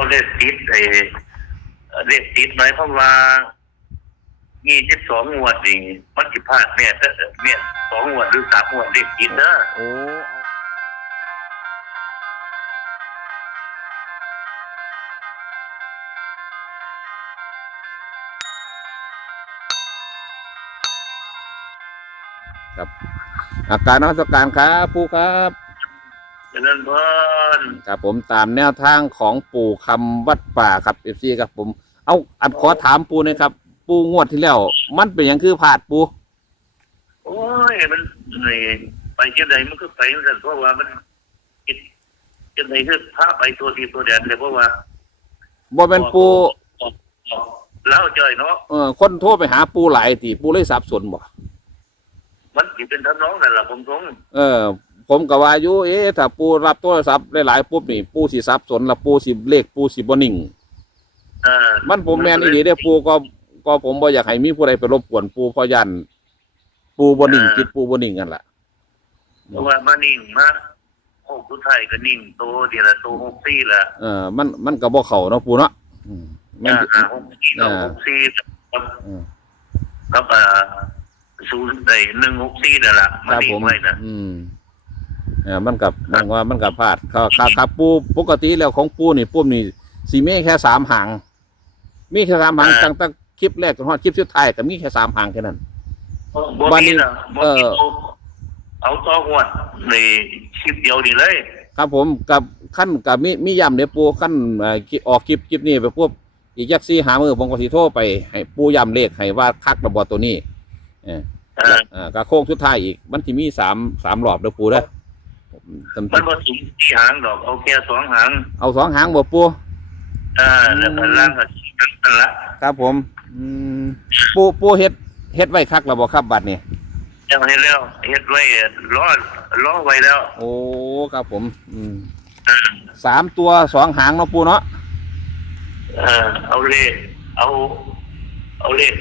เอาเลขติดไอ้เอ่อเลขติดหมายความว่ายี่สิบสองงวดนี่มันสิพลาดแม่แต่แม่สองงวดหรือสามงวดเลขติดเด้อโอ้ครับอาการนมัสการครับปู่ครับ นั้นเพิ่นครับผมตามแนวทางของปู่คำวัดป่าครับเอฟซีครับผม เอาอัดขอถามปู่หนะครับ ปู่งวดที่แล้ว มันเป็นหยังคือผาดปู่โอ้ยมันนี่ไปจังไดมันก็ไปจังซั่นเพราะว่ามันคิดจังไดคือพาไปตัวที่ตัวแดนเลยเพราะว่าบ่เป็นปู่ออกออกเล่าจ่อยเนาะเออคนโทรไปหาปู่หลายตีปู่เลยสับสนบ่มันสิเป็นทำน้องนั่นล่ะผมทงเออ ผมก็ว่าอยู่เอ๊ะถ้าปู่รับโทรศัพท์หลายๆปุ๊บนี่ปู่สิสับสนและปู่สิเลขปู่สิบ่นิ่งเออมันผมแม่นอีหลีเด้อปู่ก็ก็ผมบ่อยากให้มีผู้ใดไปรบกวนปู่เพราะยัน ปู่บ่นิ่งจิตปู่บ่นิ่งกันล่ะ เพราะว่ามานิ่งมาโอ้ผู้ไทยก็นิ่งโตเดียวละโตหกสี่ละเออมันมันก็บ่เข้าเนาะปู่เนาะอืมแม่น อ่าหกสี่กับอ่า หกสี่กับเออกับอ่าศูนย์ไอ้หนึ่งหกสี่นั่นล่ะมาครับนิ่ผงมไว้นะอืม เออมันกับมันว่ามันกับพลาดครับครับครับปูปกติแล้วของปูนี่ปูนี่สีมีแค่สามหางมีแค่สามหางตั้งแต่คลิปแรกจนฮอดคลิปสุดท้ายก็มีแค่สามหางแค่นั้น บ่วันนี้มีนะบ่เอ่มีอเอาเอาต่อหวดในคลิปเดียวนี่เลยครับผมกับขั้นกับมีมีย้ำเดี๋ยวปูขั้นเอ่อคลิปออกคลิปคลิปนี้ไปพวกอีกยักซี่หามือผมก็สิโทรไปให้ปูย้ำเลขให้ว่าคักระบอตัวนี้เอออ่าอ่าก็โค้งสุดท้ายอีกมันที่มีสามสามรอบเด้อปูเด้อผ มจำมันบ่ถึงสี่หางดอกเอาแค่สองหางเอาสองหางบ่ปูอ่าแล้วก็ล่างก็สี่หางนั่นละครับผม อืมปูปูเฮ็ดเฮ็ดไว้คักแล้วบ่ครับบัดนี้ยังให้แล้วเฮ็ดไว้รอรอไว้แล้ว โอ้ครับผม อืมอ่าสามตัวสองหางเนาะปูเนาะเออเอาเลขเอา เอาเลข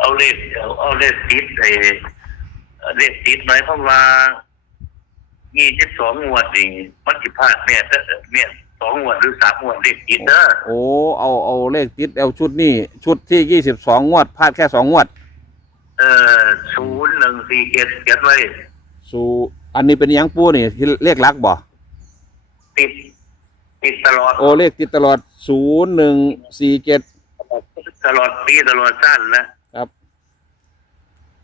เอาเลขเอาเอาเลขติดไอ้เลขติดหมายความว่า ยี่สิบสองงวดนี่มันสิพลาดแม่แต่แม่สองงวดหรือสามงวดเลขติดเด้อโอ้เอาเอาเลขติดเอาชุดนี้ชุดที่ยี่สิบสองงวดพลาดแค่สองงวดเออศูนย์หนึ่งสี่เจ็ดเขียนไว้สู่อันนี้เป็นหยังปูนี่ที่เลขหลักบ่ติด ติดตลอดโอ้เลขติดตลอดศูนย์หนึ่งสี่เจ็ดตลอดปีตลอดสั้นนะครับ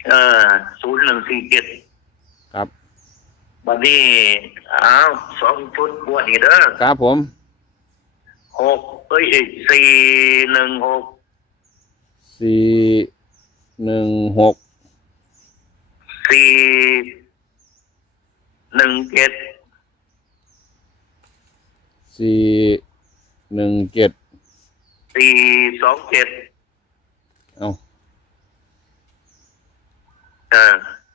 เออศูนย์หนึ่งสี่เจ็ดครับ วันนี้อ้าวสองชุดบวชนี่เด้อครับผมหกเอ้ยสี่หนึ่งหกสี่หนึ่งหกสี่หนึ่งเจ็ดสี่หนึ่งเจ็ดสี่สองเจ็ดเอาเออ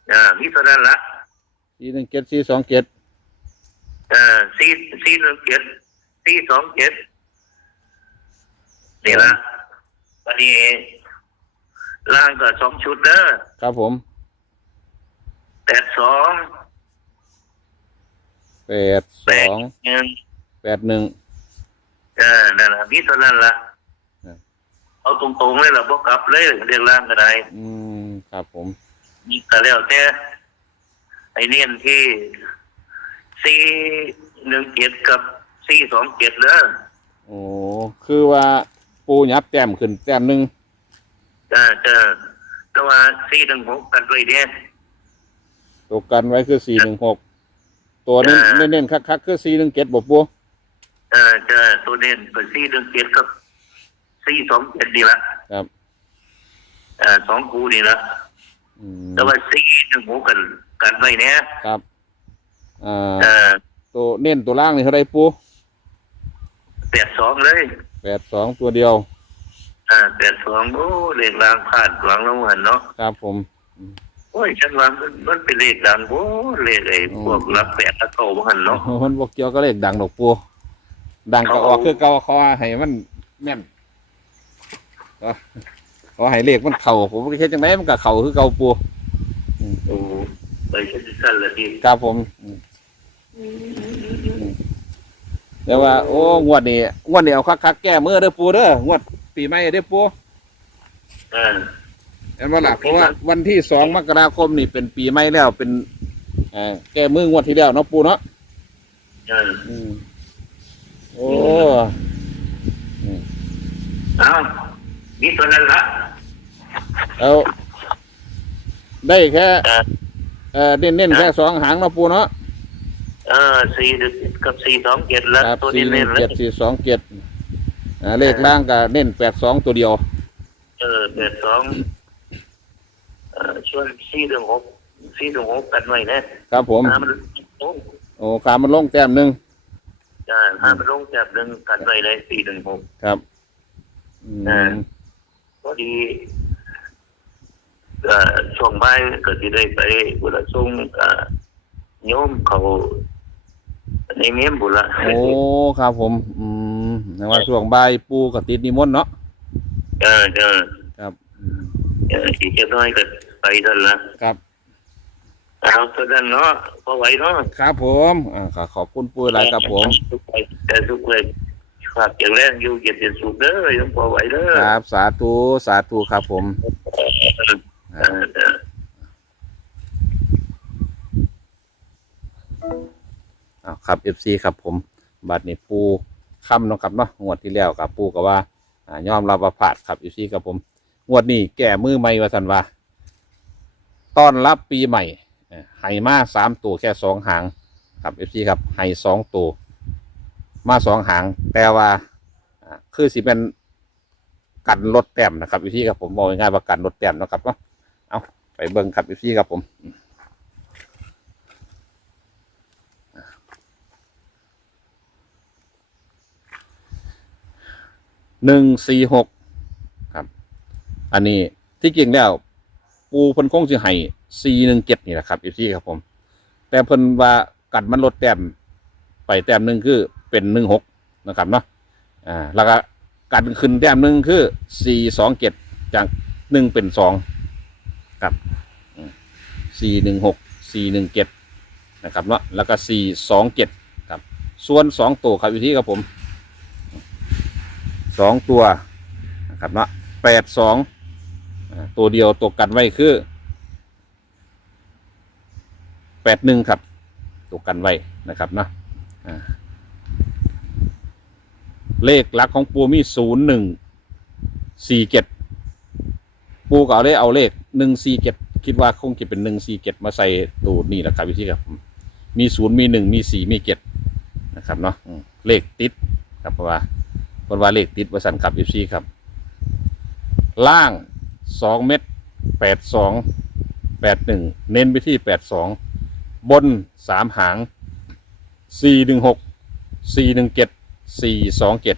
เออนี่เท่านั้นละ สี่หนึ่งเจ็ดสี่สองเจ็ดเออสี่สี่หนึ่งเจ็ดสี่สองเจ็ดนี่ละวันนี้ล่างก็สองชุดเด้อครับผมแปดสองแปดสแปดองหนึ่งแปดหนึ่ง เออนั่นละนี่เท่านั้นละครับ เอาตรงๆเลยล่ะบ่กลับเลยเรียงล่างก็ได้อืมครับผมนี่ก็แล้วแต่ ไอ้เนียนที่สี่หนึ่งเจ็ดกับสี่สองเจ็ดเด้อโอ้คือว่าปูยับแต้มขึ้นแต้มหนึ่งจ้าจ้าแต่ว่าสี่หนึ่งหกกันด้วยเนี่ยตัวกันไว้คือสี่หนึ่งหกตัวเน้นอ่า เน้นๆคักๆคือสี่หนึ่งเจ็ดบ่ปูเออจ้าตัวเน้นเป็นสี่หนึ่งเจ็ดกับสี่สองเจ็ดดีละครับเออสองคูนี่ละอืมแต่ว่าสี่หนึ่งหกกัน กันไว้เนี่ยครับอ่าเออตัวเน้นตัวล่างนี่เท่าไรปูแปดสองเลยแปดสองตัวเดียวอ่าแปดสองโอ้เลขรางผ่านหลังแล้วหันเนาะครับผม โอ้ยฉันว่ามันมันเป็นเลขดังโอ้เลขไอ้พวกรับแปดตะโกหันเนาะ มันบอกเกี่ยวก็เลขดังดอกปูดังก็ออกคือเก่าเขาว่าให้มันแม่นก็ขอให้เลขมันเข่าผมเฮ็ดจังไดมันก็เข่าคือเก่าปู โอ้ ไปฉันสั้นละทีครับผมอืมแต่ว่า โอ้งวดนี้งวดนี้เอาคักๆแก้มือเด้อปูเด้องวดปีใหม่เด้อปูเออเห็นว่าหลักเพราะว่าวันที่สองมกราคมนี่เป็นปีใหม่แล้วเป็นเอ่อแก้มืองวดที่แล้วเนาะปูเนาะเอออืมโอ้เอานี่ตัวนั้นละเอาได้แค่เออ เอ่อเน้นเน้นๆแค่สองหางเนาะปูเนาะเออสี่กับสี่สองเจ็ดแล้วครับตัวสี่นี้หนึ่เล่งนแล้เจ็ดวสี่สองเจ็ดอ่าเลขล่างก็เน้นแปดสองตัวเดียวเออแปดสองเออช่วยสี่ถึงหกสี่ถึงหกกันไว้นะครับผมห้ามันลงโอ้ขามันลงแต้มหนึ่งจ้าห้ามันลงแบบหนึ่งกันไว้เลยสี่ถึงหก ครับอืมเออพอดีเอ่อ ช่วงบ่ายก็จะได้ไปบุรส่งเอ่อโยมเขาในเมียมบุระโอ้ครับผม อืมแต่ว่าช่วงบ่ายปูกับติดนิมนต์เนาะเออเออครับอืมเอออีกจะน้อยก็ไปทันละครับเอาเท่านั้นเนาะพอไหวเนาะครับผมอ่าขอขอบคุณปูหลายครับผมทุกไปแต่ทุกเลยครับอย่างแรกอยู่เย็นเย็นสุขเด้อยังพอไหวเด้อครับ สาธุสาธุครับผมเออเออ อ้าวครับเอฟซีครับผม บัตรนี้ปูค่ำเนาะครับเนาะงวดที่แล้วกับปูกับว่าอ่ายอมรับว่าพลาดครับเอฟซีครับผม งวดนี้แก่มือใหม่ว่าสันว่าต้อนรับปีใหม่เอ่อไห่มาสามตัวแค่สองหาง ครับเอฟซีครับไห่สองตัวมาสองหาง แต่ว่าอ่าคือสิเป็นกันลดแต้มนะครับเอฟซีครับผมบอกง่ายๆว่ากันลดแต้มเนาะครับเนาะ เอาไปเบิ่งครับเอฟซีครับผมหนึ่งสี่หกครับ อันนี้ที่จริงแล้ว ปูเพิ่นคงสิให้สี่หนึ่งเจ็ดนี่แหละครับอีซี่ครับผม แต่เพิ่นว่ากัดมันลดแต้มไปแต้มหนึ่งคือเป็นหนึ่งหกนะครับเนาะอ่าแล้วก็กัดขึ้นแต้มหนึ่งคือสี่สองเจ็ดจากหนึ่งเป็นสอง ครับสี่หนึ่งหกสี่หนึ่งเจ็ดนะครับเนาะแล้วก็สี่สองเจ็ดครับ ส่วนสองตัวครับอีซี่ครับผมสองตัวนะครับเนาะแปดสองตัวเดียวตัวกันไว้คือแปดหนึ่งครับตัวกันไว้นะครับเนาะเลขหลักของปูมีศูนย์หนึ่งสี่เจ็ดปูก็เอาได้เอาเลข หนึ่งสี่เจ็ดคิดว่าคงจะเป็นหนึ่งสี่เจ็ดมาใส่ตัวนี้แหละครับวิธีครับ มีศูนย์มีหนึ่งมีสี่มีเจ็ดนะครับเนาะเลขติดครับเพราะว่าคนว่าเลขติดวสันขับ FC ครับ ล่างสองเม็ดแปดสองแปดหนึ่งเน้นไปที่แปดสองบนสามหางสี่หนึ่งหกสี่หนึ่งเจ็ดสี่สองเจ็ด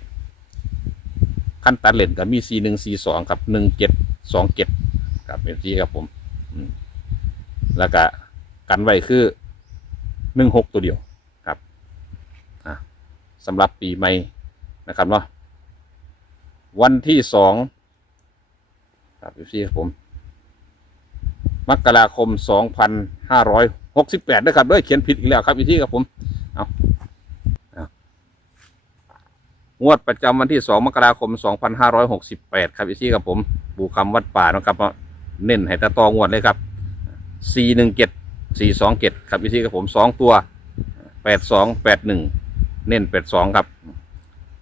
ขั้นตัดเลนกับมีสี่หนึ่งสี่สองกับหนึ่งเจ็ดสองเจ็ด กับ FC ครับผมอืมแล้วก็กันไว้คือหนึ่งหกตัวเดียวครับอะสำหรับปีใหม่นะครับเนาะวันที่สองครับพี่ครับผมมกราคมสองพันห้าร้อยหกสิบแปดนะครับด้วยเขียนผิดอีกแล้วครับพี่ครับผม เอาเอางวดประจำวันที่สองมกราคมสองพันห้าร้อยหกสิบแปดครับพี่ครับผม บูคำวัดป่านะครับ เน้นให้ตะตองวดเลยครับสี่หนึ่งเจ็ดสี่สองเจ็ดครับพี่ครับผมสองตัวแปดสองแปดหนึ่งเน้นแปดสองครับ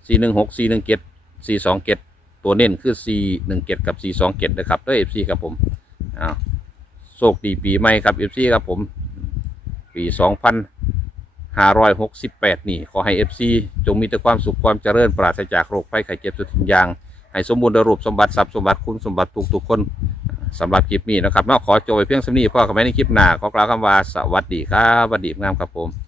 สี่หนึ่งหกสี่หนึ่งเจ็ดสี่สองเจ็ดตัวเน้นคือสี่หนึ่งเจ็ดกับสี่สองเจ็ดนะครับด้วยเอฟซีครับผมอ้าวโชคดีปีใหม่ครับเอฟซีครับผม ปีสองพันห้าร้อยหกสิบแปดนี่ ขอให้เอฟซีจงมีแต่ความสุขความเจริญปราศจากโรคภัยไข้เจ็บสุดทิ้งยางให้สมบูรณ์รูปสมบัติทรัพย์สมบัติคุณสมบัติทุกทุกคน สำหรับคลิปนี้นะครับเนาะขอโจยเพียงสำนีพ่อกับแม่ในคลิปหน้าขอกล่าวคำว่าสวัสดีครับสวัสดีงามครับผม